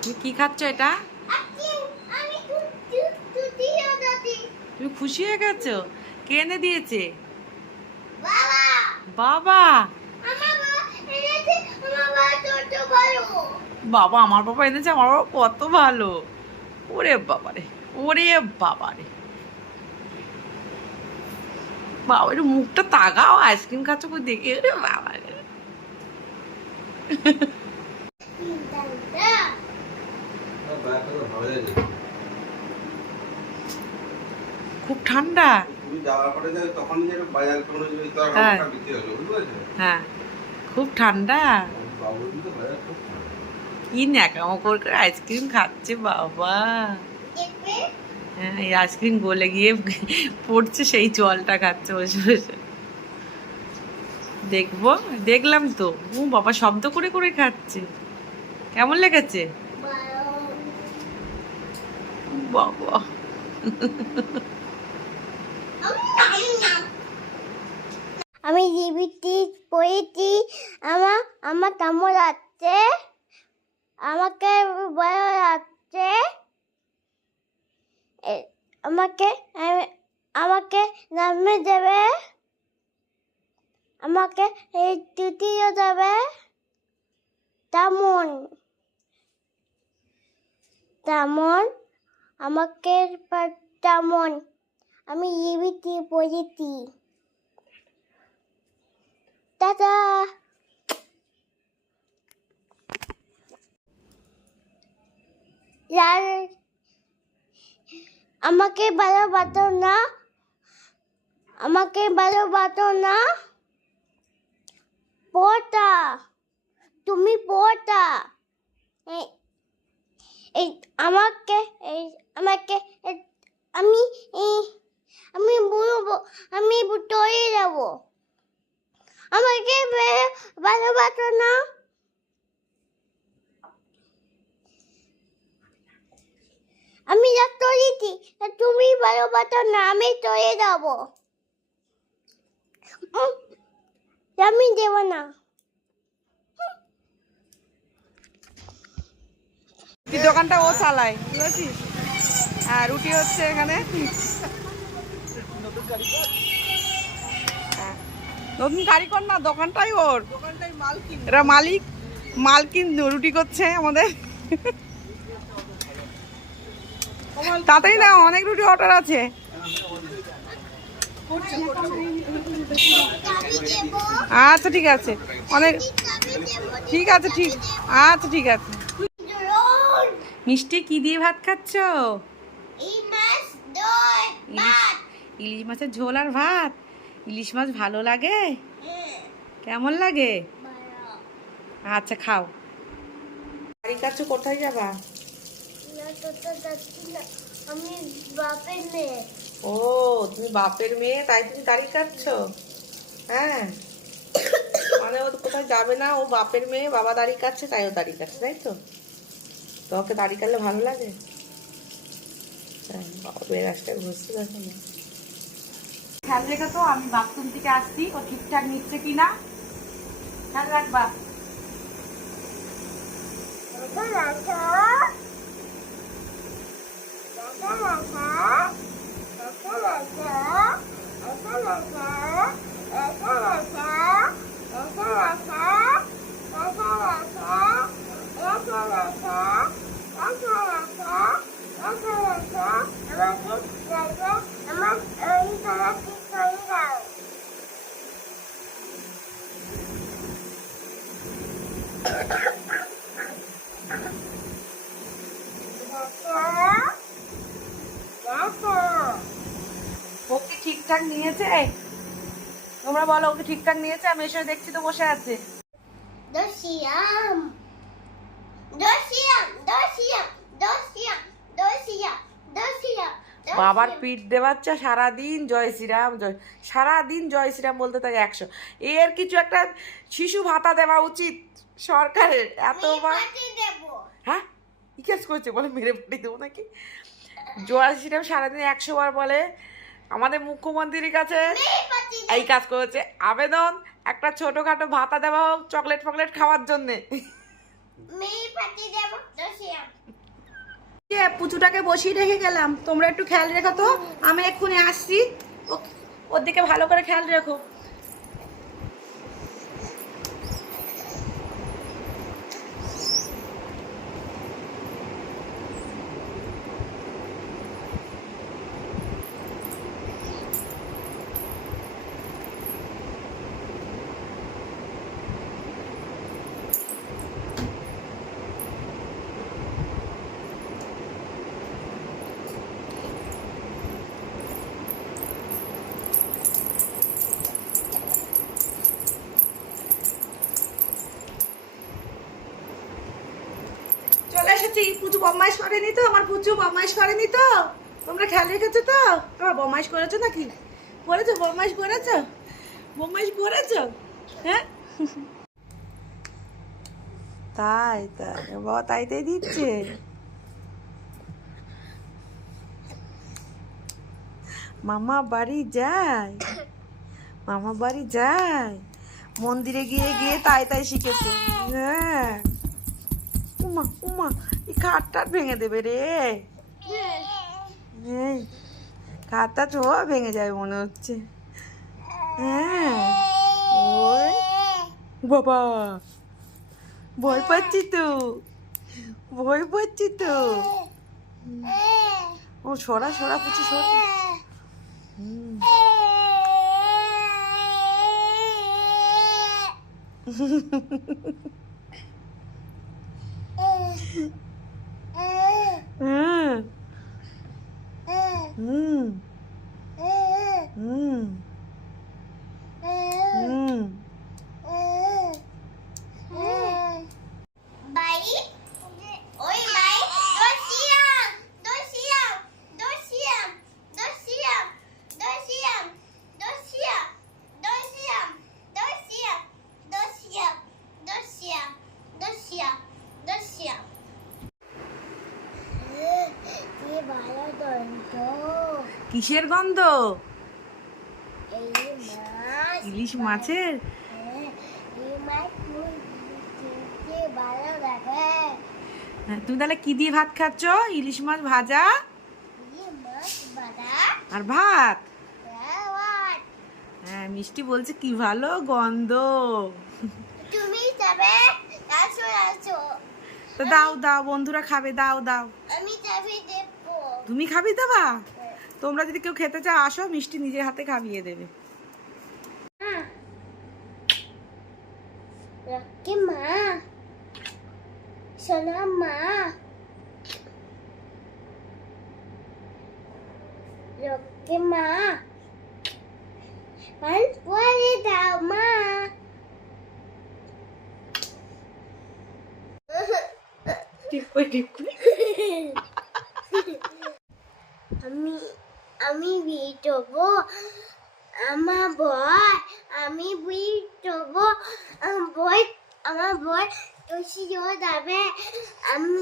তুমি কি খাচ্ছ এটা? তুমি খুশি হয়ে গেছো? কে এনে দিয়েছে? বাবা। বাবা, আমার বাবা এনেছে। আমার বাবা কত ভালো। ওরে বাবারে, ওরে বাবারে, বাবা একটু মুখটা তাকাও, আইসক্রিম খাচ্ছ কই দেখে। ওরে বাবা, খুব ঠান্ডা। হ্যাঁ, খুব ঠান্ডা। কি ন্যাকামো করে আইসক্রিম খাচ্ছে বাবা। হ্যাঁ, এই আইসক্রিম গলে গিয়ে পড়ছে, সেই জলটা খাচ্ছে বসে বসে। দেখবো, দেখলাম তো। ও বাবা, শব্দ করে করে খাচ্ছে। কেমন লেগেছে বাবা? আমি জিবিটি পড়েছি। আমার তামর আছে, আমাকে বড় আছে, আমাকে আমাকে নামে দেবে, আমাকে এই তৃতীয় দেবে। তেমন তেমন আমাকে তেমন আমি জিবিটি পড়েছি। দাদা আমাকে ভালোবাসো না, আমাকে ভালোবাসো না। পোটা, তুমি পোটা। এই আমাকে আমাকে আমি আমি বলবো, আমি তৈরি যাবো। আমাকে ভালোবাসো না। আমি যা তৈরি, তুমি ভালোবাসো না, আমি তৈরি যাবো। আমি দেব না। দোকানটা ও চালায়, বুঝেছিস? হ্যাঁ, রুটি হচ্ছে এখানে। নতুন কারিগর না, দোকানটাই ওর। এরা মালিক, মালকিন রুটি করছে আমাদের। তাতেই না, অনেক রুটি অর্ডার আছে। আচ্ছা ঠিক আছে, অনেক ঠিক আছে, ঠিক আচ্ছা ঠিক আছে। মিষ্টি কি দিয়ে ভাত খাচ্ছ? ইলিশ মাছের ঝোল আর ভাত। ইলিশ মাছ ভালো লাগে? কেমন লাগে? আচ্ছা খাও। গাড়ি কাচ্ছ, কোথায় যাবা? আমি বাপের মেয়ে। ও, তুমি বাপের মেয়ে, তাই তুমি দাড়ি কাটছ? হ্যাঁ, মানে ও কোথায় যাবে না, ও বাপের মেয়ে, বাবা দাড়ি কাটছে তাই ও দাড়ি কাটছে, তাই তো? তোকে দাড়ি কাটলে ভালো লাগে? বাবা বের রাস্তায় ঘুরছে, দেখো না। খেয়াল রেখো তো, আমি বাথরুম থেকে আসছি, ও ঠিকঠাক নিচ্ছে কিনা খেয়াল রাখবা। ওকে ঠিকঠাক নিয়েছে? তোমরা বলো, ওকে ঠিকঠাক নিয়েছে? আমি এসে দেখছি তো বসে আছে। দশিয়াম দশিয়াম দশিয়াম দশিয়াম দশিয়াম দশিয়াম। বাবার পিঠ দেবাচ্চা সারাদিন জয় শ্রীরাম, জয় সারাদিন জয় শ্রীরাম বলতে থাকে 100। এর কিছু একটা শিশু ভাতা দেওয়া উচিত সরকারের। এতবার হ্যাঁ, কি কাজ করেছে বলে? মেরে পাঠিয়ে দেবো নাকি? জয় শ্রীরাম সারাদিন 100 বার বলে। আমাদের মুখ্যমন্ত্রীর কাছে এই কাজ করেছে আবেদন, একটা ছোটখাটো ভাতা দেওয়া হোক চকলেট ফকলেট খাওয়ার জন্যে। পুচুটাকে বসিয়ে রেখে গেলাম, তোমরা একটু খেয়াল রেখো তো, আমি এক্ষুনি আসছি। ওর দিকে ভালো করে খেয়াল রেখো। চলে এসেছি। পুচু বদমাইশ করেনি তো? আমার পুচু বদমাইশ করেনি তো? তোমরা খেয়াল রেখেছো তো? তোমরা বদমাইশ করেছো নাকি? করেছো? বদমাইশ করেছো? বদমাইশ করেছো? হ্যাঁ তাই তাই বাবা, তাই তাই দিচ্ছে। মামা বাড়ি যায়, মামা বাড়ি যায়, মন্দিরে গিয়ে গিয়ে তাই তাই শিখেছে। হ্যাঁ, উমা উমা, এই খাটটা ভেঙে দেবে রে। হ্যাঁ, খাটটা তো ভেঙে যাবে মনে হচ্ছে। হ্যাঁ, ওই বাবা, ভয় পাচ্ছি তো, ভয় পাচ্ছি তো। ও সরা সরা পুচু সরা। হুম। হুম হুম হুম হুম। Bye. Oi, bye. Dois siam. Dois siam. Dois siam. Dois siam. Dois siam. Dois siam. Dois siam. Dois siam. Dois siam. Dois siam. Dois siam. Dois siam. কি ভালো গন্ধ। কিসের গন্ধ? এই মাছ। ইলিশ মাছের। এই মাছ খেতে ভালো লাগে। হ্যাঁ, তুমি তাহলে কি দিয়ে ভাত খাচ্ছ? ইলিশ মাছ ভাজা এই মাছ বাদা আর ভাত। খাওয়ার। হ্যাঁ, মিষ্টি বলছে কি ভালো গন্ধ। তুমি যাবে? আসো আসো। তো দাও দাও, বন্ধুরা খাবে, দাও দাও। আমি যাবি দেখবো। তুমি খাবি দেবা? তোমরা যদি কেউ খেতে চাও আসো, মিষ্টি নিজের হাতে খাইয়ে দেবে। রকি মা, সোনা মা, রকি মা, আর পরে দাও মা। টিপ্পই টিপ্পই। আমি আমি বিটবো আমার বয়, আমি বিটবো আমার বয় তুলসী যাবে। আমি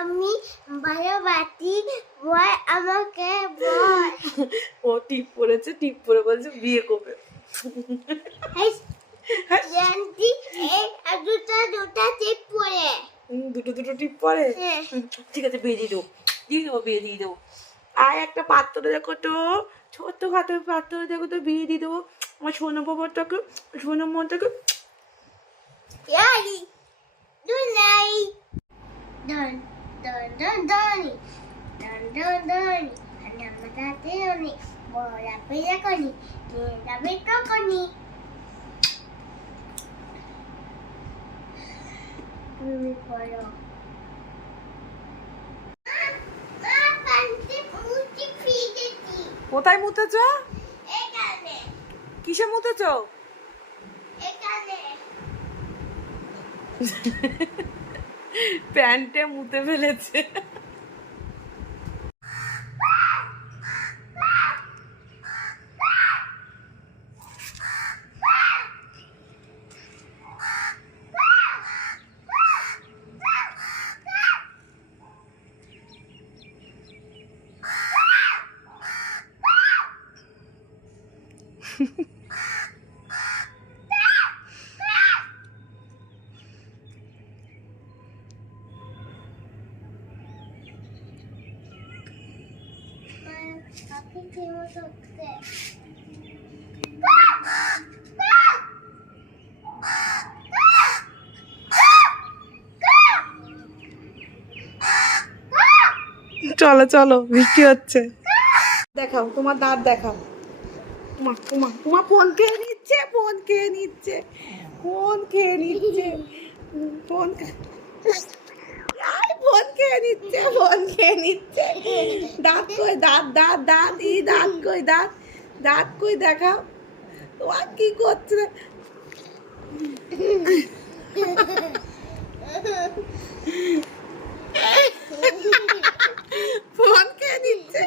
আমি ভালোবাসি বয় আমাকে বয়। ও টিপ পড়েছে, টিপ পরে বলছে বিয়ে করবে। জানতি এই দুটা দুটা চেক পড়ে। দুটো দুটো টিপ পরে। হ্যাঁ। ঠিক আছে, বিয়ে দিয়ে দেবো, দিয়ে দেবো, বিয়ে দিয়ে দেবো। আর একটা পাত্র দেখো তো, ছোট্ট খাটো পাত্র দেখো তো, বিয়ে দিয়ে দেবো আমার সোনা বাবাটাকে, সোনা মনটাকে। Yay! Dunay! Dun, dun, dun, dun. Dun, dun, dun. Handa matati ni. Bola pila ko ni. Kinabit ko ni. Polo. Panti muti fideti. কোথায় মুতেছ? Ekane. কিসে মুতেছ? Ekane. প্যান্টে মুতে ফেলেছে। পাখি ফেমস হচ্ছে চলো চলো বৃষ্টি হচ্ছে। দেখাও তোমার দাঁত দেখাও। উমা উমা উমা ফোন খেয়ে নিচ্ছে, ফোন খেয়ে নিচ্ছে, ফোন খেয়ে নিচ্ছে, ফোন ফোন খেয়ে নিচ্ছে, ফোন খেয়ে নিচ্ছে। দাঁত কই, দাঁত দাঁত দাঁত, ই দাঁত কই, দাঁত দাঁত কই দেখাও। তোমার কি করছে? ফোন খেয়ে নিচ্ছে,